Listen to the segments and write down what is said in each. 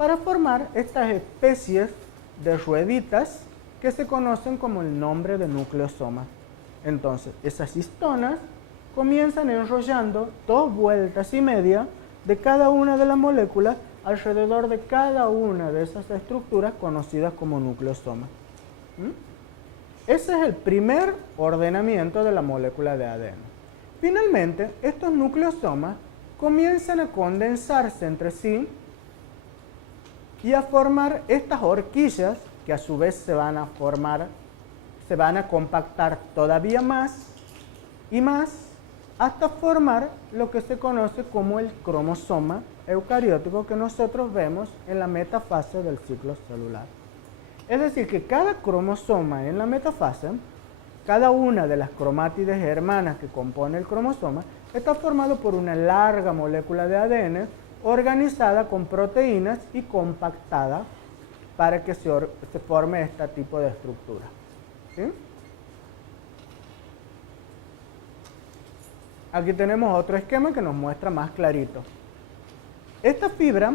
para formar estas especies de rueditas que se conocen como el nombre de nucleosoma. Entonces, esas histonas comienzan enrollando 2 vueltas y media de cada una de las moléculas alrededor de cada una de esas estructuras conocidas como nucleosoma. Ese es el primer ordenamiento de la molécula de ADN. Finalmente, estos nucleosomas comienzan a condensarse entre sí y a formar estas horquillas que a su vez se van a compactar todavía más y más hasta formar lo que se conoce como el cromosoma eucariótico que nosotros vemos en la metafase del ciclo celular. Es decir, que cada cromosoma en la metafase, cada una de las cromátides hermanas que compone el cromosoma, está formado por una larga molécula de ADN organizada con proteínas y compactada para que se forme este tipo de estructura. ¿Sí? Aquí tenemos otro esquema que nos muestra más clarito. Esta fibra,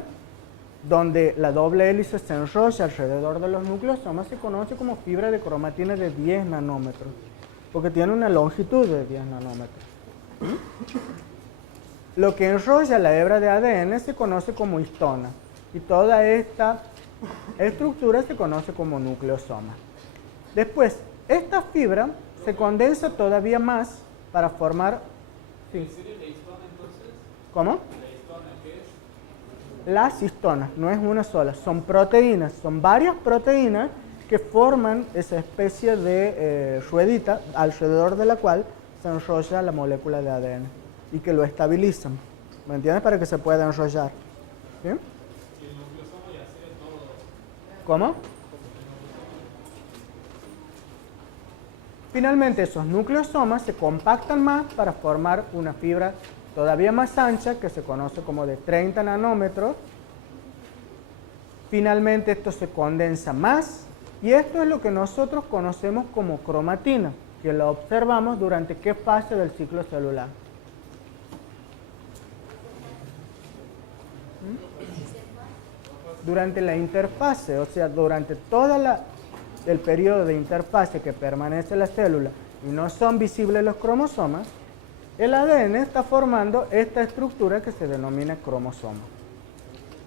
donde la doble hélice se enrolla alrededor de los nucleosomas, se conoce como fibra de cromatina de 10 nanómetros, porque tiene una longitud de 10 nanómetros. Lo que enrolla la hebra de ADN se conoce como histona, y toda esta estructura se conoce como nucleosoma. Después, esta fibra se condensa todavía más para formar... ¿Sí? ¿Cómo? Las histonas, no es una sola, son proteínas, son varias proteínas que forman esa especie de ruedita alrededor de la cual se enrolla la molécula de ADN y que lo estabilizan, ¿me entiendes? Para que se pueda enrollar. ¿Sí? ¿Cómo? Finalmente, esos nucleosomas se compactan más para formar una fibra todavía más ancha, que se conoce como de 30 nanómetros. Finalmente, esto se condensa más, y esto es lo que nosotros conocemos como cromatina, que lo observamos durante qué fase del ciclo celular. Durante la interfase, o sea, durante todo el periodo de interfase que permanece la célula y no son visibles los cromosomas, el ADN está formando esta estructura que se denomina cromosoma.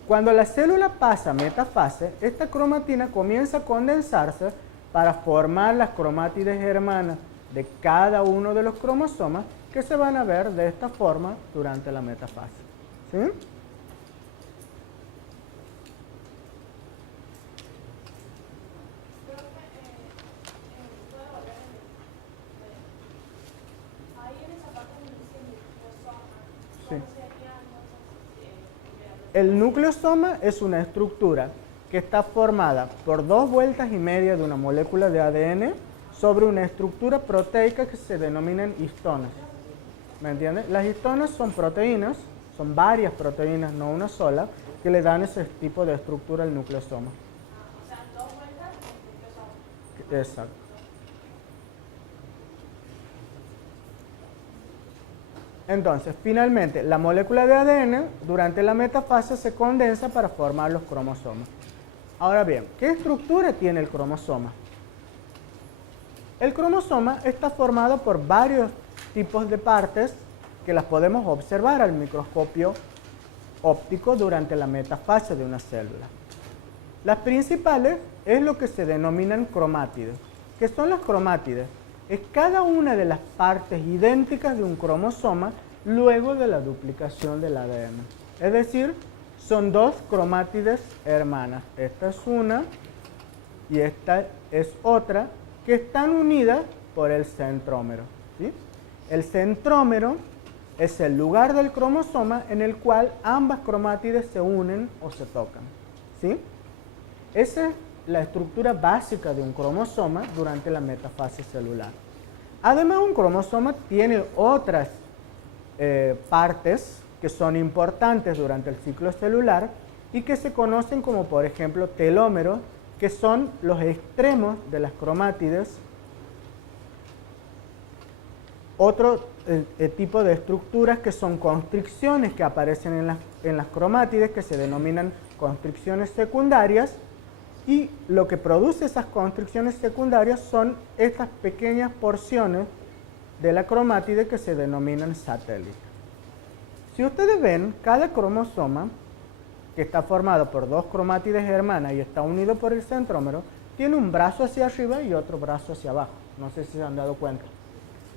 Cuando la célula pasa a metafase, esta cromatina comienza a condensarse para formar las cromátides hermanas de cada uno de los cromosomas que se van a ver de esta forma durante la metafase. ¿Sí? El nucleosoma es una estructura que está formada por 2 vueltas y media de una molécula de ADN sobre una estructura proteica que se denominan histonas. ¿Me entiendes? Las histonas son proteínas, son varias proteínas, no una sola, que le dan ese tipo de estructura al nucleosoma. O sea, 2 vueltas en nucleosoma. Exacto. Entonces, finalmente, la molécula de ADN durante la metafase se condensa para formar los cromosomas. Ahora bien, ¿qué estructura tiene el cromosoma? El cromosoma está formado por varios tipos de partes que las podemos observar al microscopio óptico durante la metafase de una célula. Las principales es lo que se denominan cromátides. ¿Qué son las cromátides? Es cada una de las partes idénticas de un cromosoma luego de la duplicación del ADN. Es decir, son 2 cromátides hermanas. Esta es una y esta es otra, que están unidas por el centrómero. ¿Sí? El centrómero es el lugar del cromosoma en el cual ambas cromátides se unen o se tocan. ¿Sí? Esa es la estructura básica de un cromosoma durante la metafase celular. Además, un cromosoma tiene otras partes que son importantes durante el ciclo celular y que se conocen como, por ejemplo, telómeros, que son los extremos de las cromátides. Otro tipo de estructuras que son constricciones que aparecen en las cromátides, que se denominan constricciones secundarias, y lo que produce esas constricciones secundarias son estas pequeñas porciones de la cromátide que se denominan satélites. Si ustedes ven, cada cromosoma, que está formado por dos cromátides hermanas y está unido por el centrómero, tiene un brazo hacia arriba y otro brazo hacia abajo. No sé si se han dado cuenta.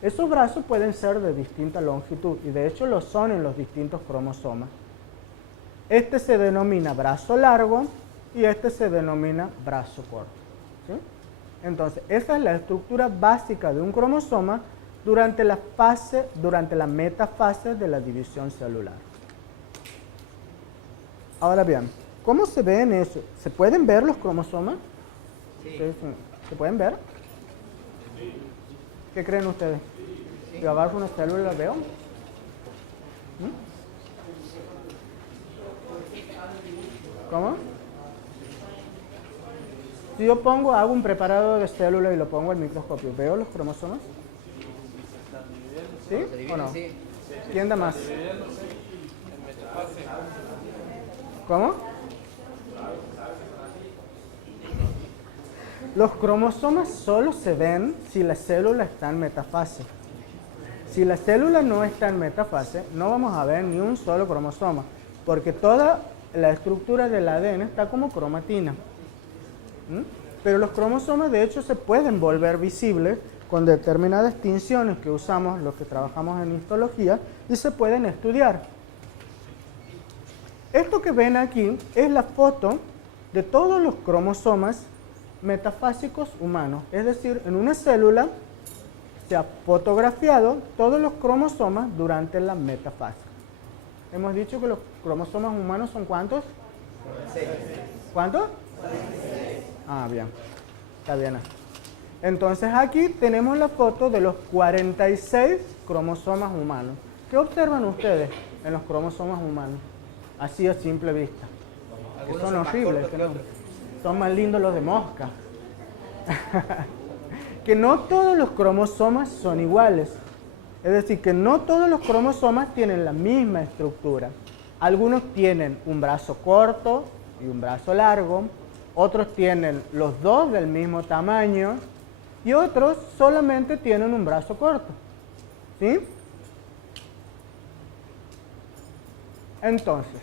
Esos brazos pueden ser de distinta longitud y de hecho lo son en los distintos cromosomas. Este se denomina brazo largo y este se denomina brazo corto. ¿Sí? Entonces, esa es la estructura básica de un cromosoma durante la metafase de la división celular. Ahora bien, ¿cómo se ve en eso? ¿Se pueden ver los cromosomas? Sí. ¿Se pueden ver? ¿Qué creen ustedes? Si agarro una célula, ¿la veo? ¿Cómo? Si yo hago un preparado de célula y lo pongo al microscopio, ¿veo los cromosomas? ¿Sí o no? ¿Quién da más? ¿Cómo? Los cromosomas solo se ven si la célula está en metafase. Si la célula no está en metafase, no vamos a ver ni un solo cromosoma, porque toda la estructura del ADN está como cromatina. Pero los cromosomas de hecho se pueden volver visibles con determinadas tinciones que usamos los que trabajamos en histología y se pueden estudiar. Esto que ven aquí es la foto de todos los cromosomas metafásicos humanos. Es decir, en una célula se ha fotografiado todos los cromosomas durante la metafase. Hemos dicho que los cromosomas humanos son ¿cuántos? 6. ¿Cuántos? 6. Ah, bien. Está bien. Entonces aquí tenemos la foto de los 46 cromosomas humanos. ¿Qué observan ustedes en los cromosomas humanos? Así a simple vista. Que son horribles. Son más lindos los de mosca. Que no todos los cromosomas son iguales. Es decir, que no todos los cromosomas tienen la misma estructura. Algunos tienen un brazo corto y un brazo largo. Otros tienen los dos del mismo tamaño. Y otros solamente tienen un brazo corto. ¿Sí? Entonces,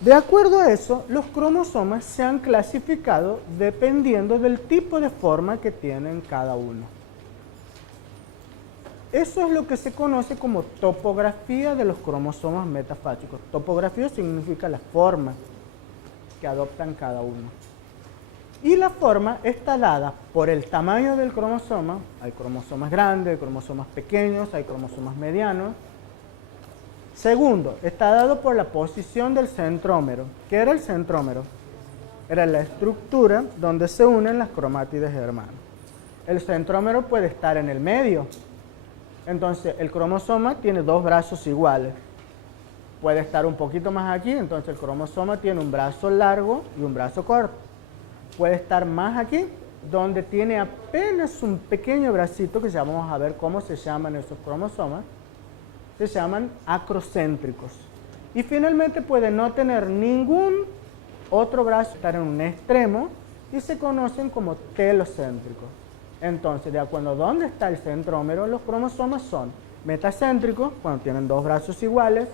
de acuerdo a eso, los cromosomas se han clasificado dependiendo del tipo de forma que tienen cada uno. Eso es lo que se conoce como topografía de los cromosomas metafásicos. Topografía significa la forma que adoptan cada uno. Y la forma está dada por el tamaño del cromosoma. Hay cromosomas grandes, hay cromosomas pequeños, hay cromosomas medianos. Segundo, está dado por la posición del centrómero. ¿Qué era el centrómero? Era la estructura donde se unen las cromátides hermanas. El centrómero puede estar en el medio. Entonces, el cromosoma tiene dos brazos iguales. Puede estar un poquito más aquí, entonces el cromosoma tiene un brazo largo y un brazo corto. Puede estar más aquí, donde tiene apenas un pequeño bracito, que ya vamos a ver cómo se llaman esos cromosomas. Se llaman acrocéntricos. Y finalmente puede no tener ningún otro brazo, estar en un extremo, y se conocen como telocéntricos. Entonces, de acuerdo a dónde está el centrómero, los cromosomas son metacéntricos, cuando tienen dos brazos iguales,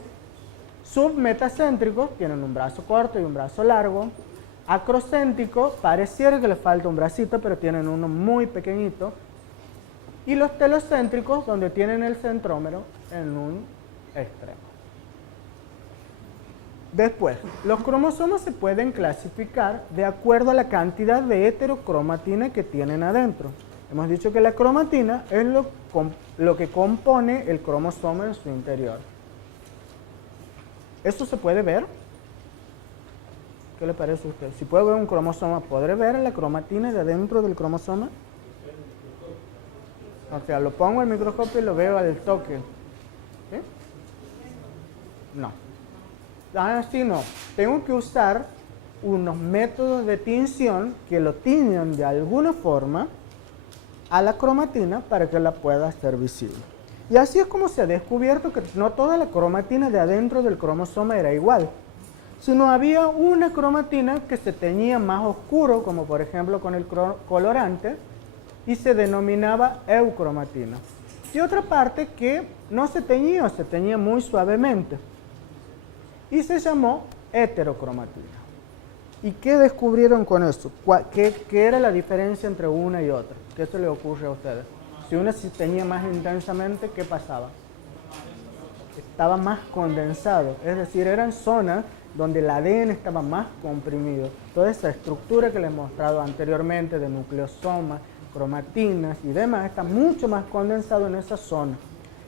submetacéntricos, tienen un brazo corto y un brazo largo, acrocéntricos, pareciera que les falta un bracito, pero tienen uno muy pequeñito, y los telocéntricos, donde tienen el centrómero en un extremo. Después, los cromosomas se pueden clasificar de acuerdo a la cantidad de heterocromatina que tienen adentro. Hemos dicho que la cromatina es lo que compone el cromosoma en su interior. ¿Esto se puede ver? ¿Qué le parece a usted? Si puede ver un cromosoma, ¿podré ver la cromatina de adentro del cromosoma? O sea, lo pongo al microscopio y lo veo al toque. ¿Sí? No. Así no. Tengo que usar unos métodos de tinción que lo tiñan de alguna forma a la cromatina para que la pueda hacer visible. Y así es como se ha descubierto que no toda la cromatina de adentro del cromosoma era igual, sino había una cromatina que se teñía más oscuro, como por ejemplo con el colorante, y se denominaba eucromatina. Y otra parte que no se teñía muy suavemente, y se llamó heterocromatina. ¿Y qué descubrieron con eso? ¿Qué era la diferencia entre una y otra? ¿Qué se le ocurre a ustedes? Si una se teñía más intensamente, ¿qué pasaba? Estaba más condensado, es decir, eran zonas donde el ADN estaba más comprimido. Toda esa estructura que les he mostrado anteriormente de nucleosomas, cromatinas y demás, está mucho más condensado en esa zona.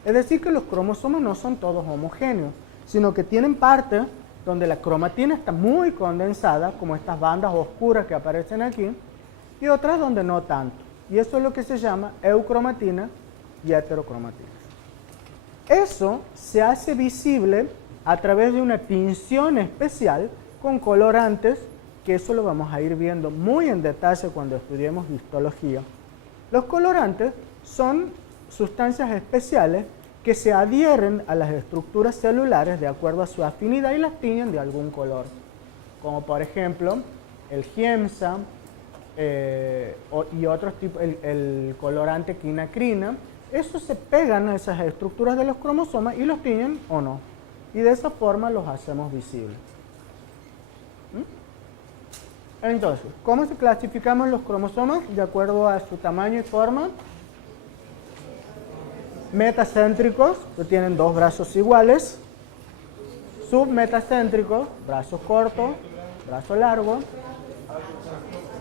Es decir, que los cromosomas no son todos homogéneos, sino que tienen partes donde la cromatina está muy condensada, como estas bandas oscuras que aparecen aquí, y otras donde no tanto. Y eso es lo que se llama eucromatina y heterocromatina. Eso se hace visible a través de una tinción especial con colorantes, que eso lo vamos a ir viendo muy en detalle cuando estudiemos histología. Los colorantes son sustancias especiales que se adhieren a las estructuras celulares de acuerdo a su afinidad y las tiñen de algún color, como por ejemplo el giemsa y otros tipos, el colorante quinacrina. Esos se pegan a esas estructuras de los cromosomas y los tiñen o no, y de esa forma los hacemos visibles. Entonces, ¿cómo se clasificamos los cromosomas? De acuerdo a su tamaño y forma. Metacéntricos, que tienen dos brazos iguales. Submetacéntricos, brazos cortos, brazo largo.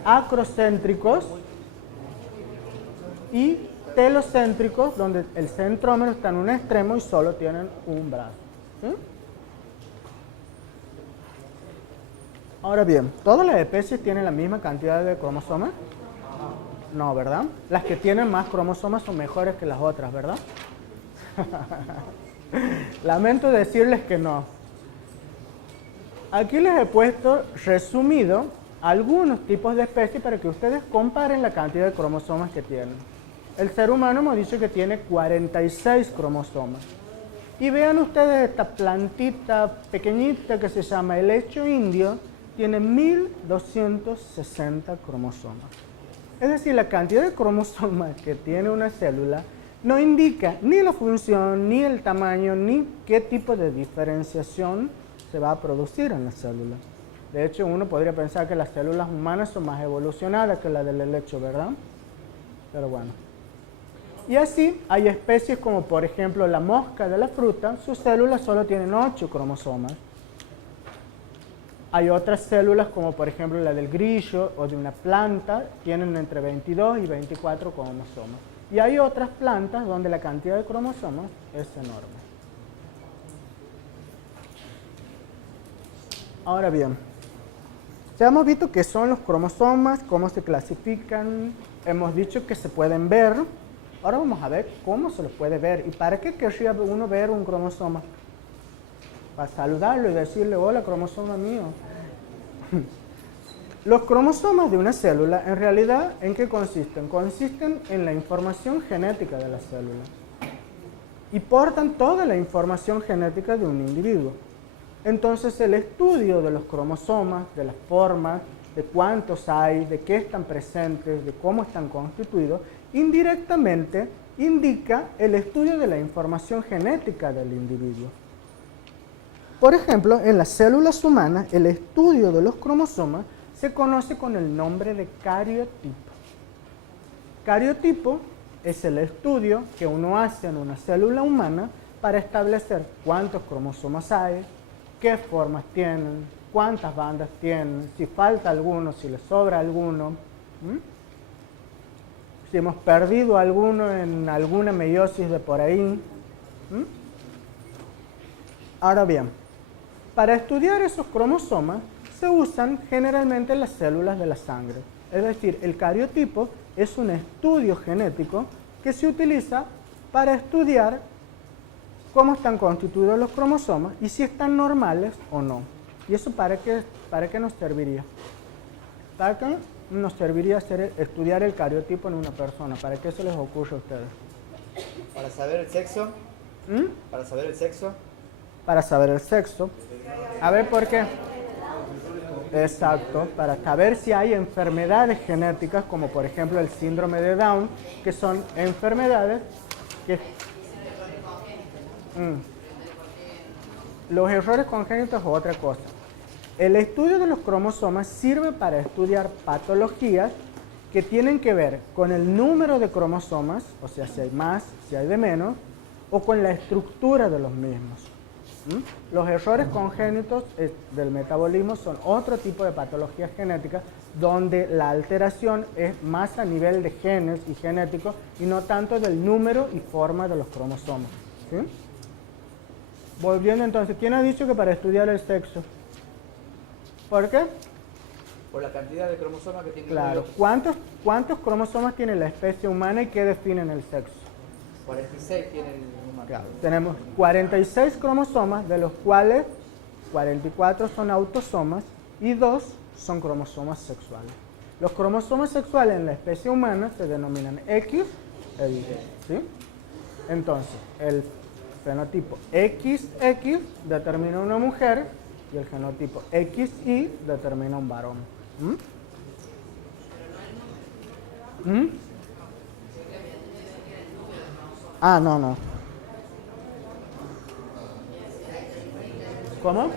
Acrocéntricos y telocéntricos, donde el centrómero está en un extremo y solo tienen un brazo. ¿Sí? Ahora bien, ¿todas las especies tienen la misma cantidad de cromosomas? No, ¿verdad? Las que tienen más cromosomas son mejores que las otras, ¿verdad? Lamento decirles que no. Aquí les he puesto resumido algunos tipos de especies para que ustedes comparen la cantidad de cromosomas que tienen. El ser humano hemos dicho que tiene 46 cromosomas. Y vean ustedes esta plantita pequeñita que se llama helecho indio, tiene 1260 cromosomas. Es decir, la cantidad de cromosomas que tiene una célula no indica ni la función, ni el tamaño, ni qué tipo de diferenciación se va a producir en la célula. De hecho, uno podría pensar que las células humanas son más evolucionadas que las del helecho, ¿verdad? Pero bueno. Y así hay especies como por ejemplo la mosca de la fruta, sus células solo tienen 8 cromosomas. Hay otras células como por ejemplo la del grillo o de una planta, tienen entre 22 y 24 cromosomas. Y hay otras plantas donde la cantidad de cromosomas es enorme. Ahora bien, ya hemos visto qué son los cromosomas, cómo se clasifican, hemos dicho que se pueden ver. Ahora vamos a ver cómo se los puede ver. ¿Y para qué querría uno ver un cromosoma? Para saludarlo y decirle, hola, cromosoma mío. Los cromosomas de una célula, en realidad, ¿en qué consisten? Consisten en la información genética de la célula. Y portan toda la información genética de un individuo. Entonces, el estudio de los cromosomas, de las formas, de cuántos hay, de qué están presentes, de cómo están constituidos, indirectamente indica el estudio de la información genética del individuo. Por ejemplo, en las células humanas, el estudio de los cromosomas se conoce con el nombre de cariotipo. Cariotipo es el estudio que uno hace en una célula humana para establecer cuántos cromosomas hay, qué formas tienen, cuántas bandas tienen, si falta alguno, si le sobra alguno, si hemos perdido alguno en alguna meiosis de por ahí. Ahora bien, para estudiar esos cromosomas se usan generalmente las células de la sangre. Es decir, el cariotipo es un estudio genético que se utiliza para estudiar cómo están constituidos los cromosomas y si están normales o no. ¿Y eso para qué nos serviría? ¿Para qué nos serviría estudiar el cariotipo en una persona? ¿Para qué se les ocurre a ustedes? Para saber el sexo. ¿Mm? Para saber el sexo. Para saber el sexo. A ver, ¿por qué? Exacto, para saber si hay enfermedades genéticas, como por ejemplo el síndrome de Down, que son enfermedades que... Los errores congénitos es otra cosa. El estudio de los cromosomas sirve para estudiar patologías que tienen que ver con el número de cromosomas, o sea, si hay más, si hay de menos, o con la estructura de los mismos. Los errores congénitos del metabolismo son otro tipo de patologías genéticas donde la alteración es más a nivel de genes y genéticos y no tanto del número y forma de los cromosomas. ¿Sí? Volviendo entonces, ¿quién ha dicho que para estudiar el sexo? ¿Por qué? Por la cantidad de cromosomas que tiene Claro. el óvulo. ¿Cuántos cromosomas tiene la especie humana y qué definen el sexo? 46 tiene el humano. Claro, tenemos 46 cromosomas, de los cuales 44 son autosomas y 2 son cromosomas sexuales. Los cromosomas sexuales en la especie humana se denominan X e Y. ¿Sí? Entonces, el fenotipo XX determina una mujer y el genotipo XY determina un varón. Ah, no. ¿Cómo?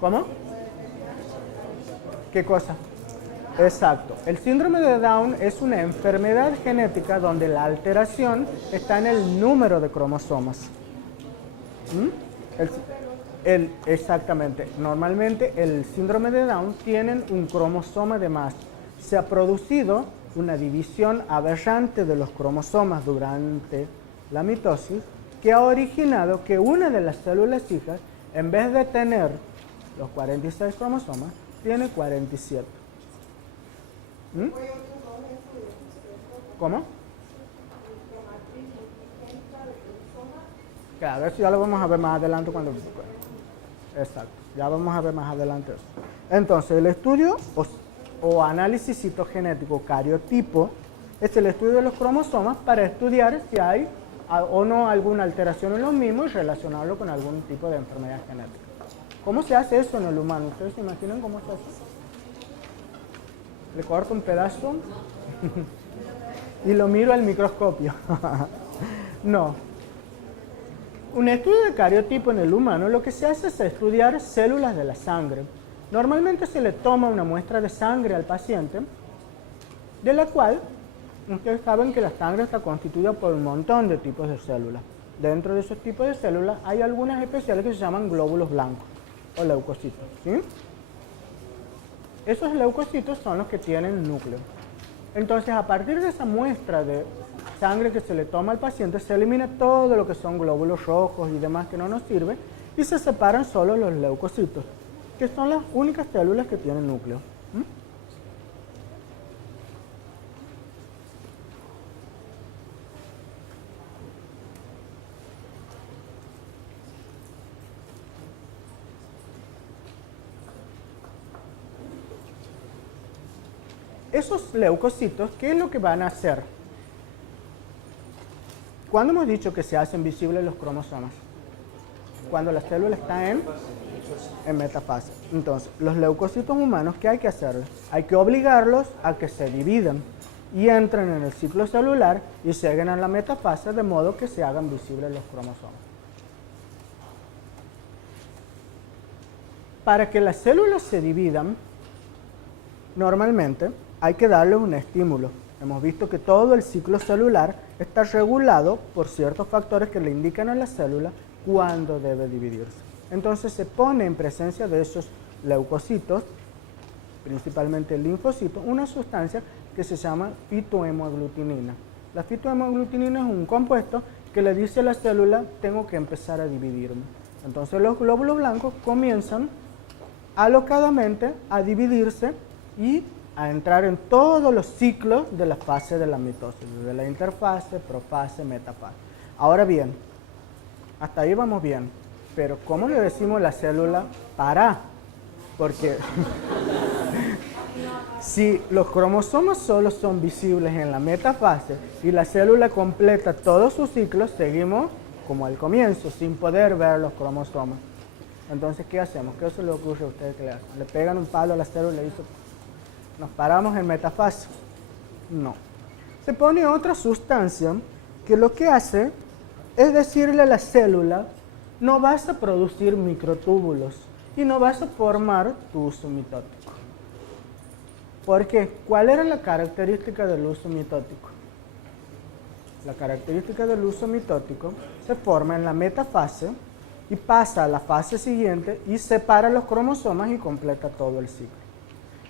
¿Cómo? ¿Qué cosa? Exacto. El síndrome de Down es una enfermedad genética donde la alteración está en el número de cromosomas. Exactamente. Normalmente el síndrome de Down tiene un cromosoma de más. Se ha producido una división aberrante de los cromosomas durante la mitosis que ha originado que una de las células hijas, en vez de tener los 46 cromosomas, tiene 47. ¿Cómo? Claro, eso ya lo vamos a ver más adelante cuando... Exacto, ya vamos a ver más adelante eso. Entonces, el estudio o análisis citogenético cariotipo es el estudio de los cromosomas para estudiar si hay o no alguna alteración en los mismos y relacionarlo con algún tipo de enfermedad genética. ¿Cómo se hace eso en el humano? ¿Ustedes se imaginan cómo se hace? Le corto un pedazo y lo miro al microscopio. No. Un estudio de cariotipo en el humano lo que se hace es estudiar células de la sangre. Normalmente se le toma una muestra de sangre al paciente, de la cual ustedes saben que la sangre está constituida por un montón de tipos de células. Dentro de esos tipos de células hay algunas especiales que se llaman glóbulos blancos o leucocitos. ¿Sí? Esos leucocitos son los que tienen núcleo. Entonces, a partir de esa muestra de sangre que se le toma al paciente, se elimina todo lo que son glóbulos rojos y demás que no nos sirve y se separan solo los leucocitos, que son las únicas células que tienen núcleo. Esos leucocitos, ¿qué es lo que van a hacer? ¿Cuándo hemos dicho que se hacen visibles los cromosomas? Cuando la célula está en metafase. Entonces, los leucocitos humanos, ¿qué hay que hacer? Hay que obligarlos a que se dividan y entren en el ciclo celular y lleguen a la metafase de modo que se hagan visibles los cromosomas. Para que las células se dividan, normalmente hay que darle un estímulo. Hemos visto que todo el ciclo celular está regulado por ciertos factores que le indican a la célula cuándo debe dividirse. Entonces se pone en presencia de esos leucocitos, principalmente el linfocito, una sustancia que se llama fitohemaglutinina. La fitohemaglutinina es un compuesto que le dice a la célula, tengo que empezar a dividirme. Entonces los glóbulos blancos comienzan alocadamente a dividirse y a entrar en todos los ciclos de la fase de la mitosis, desde la interfase, profase, metafase. Ahora bien, hasta ahí vamos bien, pero ¿cómo le decimos a la célula para? Porque Si los cromosomas solo son visibles en la metafase y la célula completa todos sus ciclos, seguimos como al comienzo, sin poder ver los cromosomas. Entonces, ¿qué hacemos? ¿Qué se le ocurre a ustedes que le hacen? ¿Le pegan un palo a la célula y dicen, nos paramos en metafase? No. Se pone otra sustancia que lo que hace es decirle a la célula, no vas a producir microtúbulos y no vas a formar tu uso mitótico. ¿Por qué? ¿Cuál era la característica del uso mitótico? La característica del uso mitótico se forma en la metafase y pasa a la fase siguiente y separa los cromosomas y completa todo el ciclo.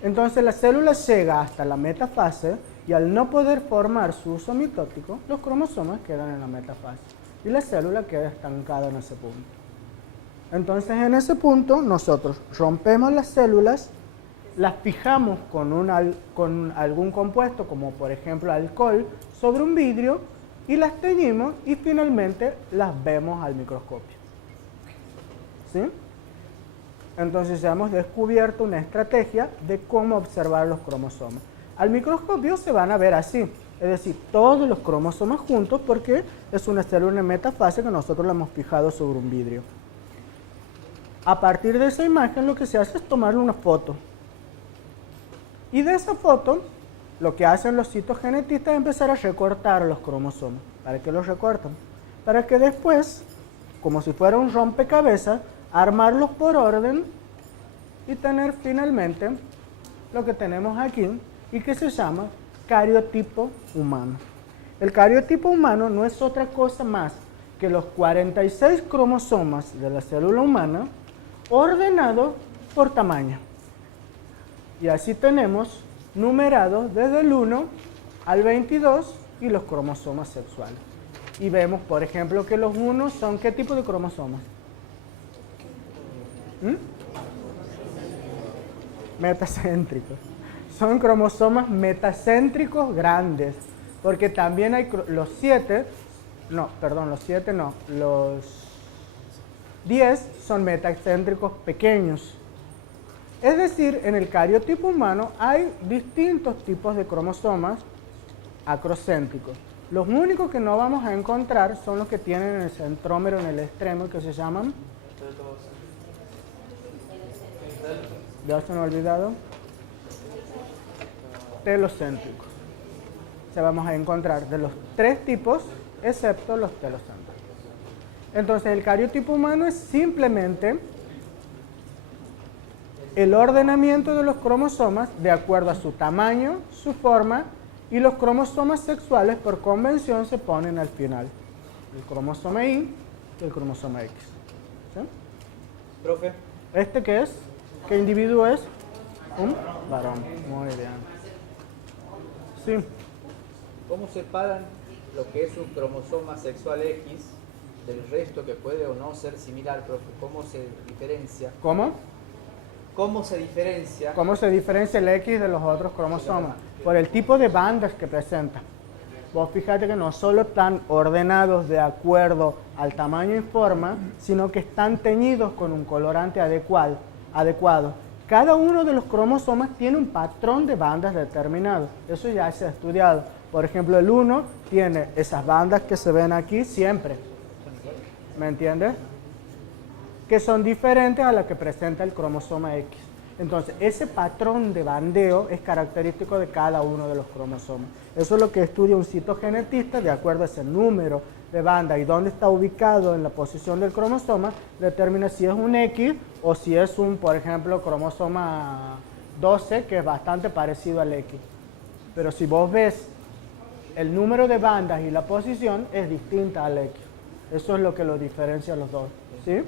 Entonces la célula llega hasta la metafase y al no poder formar su uso mitótico, los cromosomas quedan en la metafase y la célula queda estancada en ese punto. Entonces en ese punto nosotros rompemos las células, las fijamos con algún compuesto, como por ejemplo alcohol, sobre un vidrio y las teñimos y finalmente las vemos al microscopio. ¿Sí? Entonces ya hemos descubierto una estrategia de cómo observar los cromosomas. Al microscopio se van a ver así, es decir, todos los cromosomas juntos porque es una célula en metafase que nosotros la hemos fijado sobre un vidrio. A partir de esa imagen lo que se hace es tomarle una foto. Y de esa foto, lo que hacen los citogenetistas es empezar a recortar los cromosomas. ¿Para qué los recortan? Para que después, como si fuera un rompecabezas, armarlos por orden y tener finalmente lo que tenemos aquí y que se llama cariotipo humano. El cariotipo humano no es otra cosa más que los 46 cromosomas de la célula humana ordenados por tamaño. Y así tenemos numerados desde el 1 al 22 y los cromosomas sexuales. Y vemos, por ejemplo, que los 1 son ¿qué tipo de cromosomas? Metacéntricos. Son cromosomas metacéntricos grandes, porque también hay los 10 son metacéntricos pequeños. Es decir, en el cariotipo humano hay distintos tipos de cromosomas acrocéntricos. Los únicos que no vamos a encontrar son los que tienen el centrómero en el extremo, que se llaman... ¿Ya se me ha olvidado? Telocéntricos. O sea, vamos a encontrar de los 3 tipos, excepto los telocéntricos. Entonces, el cariotipo humano es simplemente el ordenamiento de los cromosomas de acuerdo a su tamaño, su forma, y los cromosomas sexuales por convención se ponen al final. El cromosoma Y y el cromosoma X. ¿Sí? Profe. ¿Este qué es? ¿Qué individuo es? Un varón. Muy bien. Sí. ¿Cómo separan lo que es un cromosoma sexual X del resto que puede o no ser similar, profe? ¿Cómo se diferencia? ¿Cómo? ¿Cómo se diferencia? ¿Cómo se diferencia el X de los otros cromosomas? Por el tipo de bandas que presenta. Vos fíjate que no solo están ordenados de acuerdo al tamaño y forma, sino que están teñidos con un colorante adecuado. Cada uno de los cromosomas tiene un patrón de bandas determinado. Eso ya se ha estudiado. Por ejemplo, el 1 tiene esas bandas que se ven aquí siempre. ¿Me entiendes? Que son diferentes a las que presenta el cromosoma X. Entonces, ese patrón de bandeo es característico de cada uno de los cromosomas. Eso es lo que estudia un citogenetista, de acuerdo a ese número de banda y dónde está ubicado en la posición del cromosoma, determina si es un X o si es un, por ejemplo, cromosoma 12, que es bastante parecido al X. Pero si vos ves el número de bandas y la posición, es distinta al X. Eso es lo que lo diferencia a los dos. ¿Sí?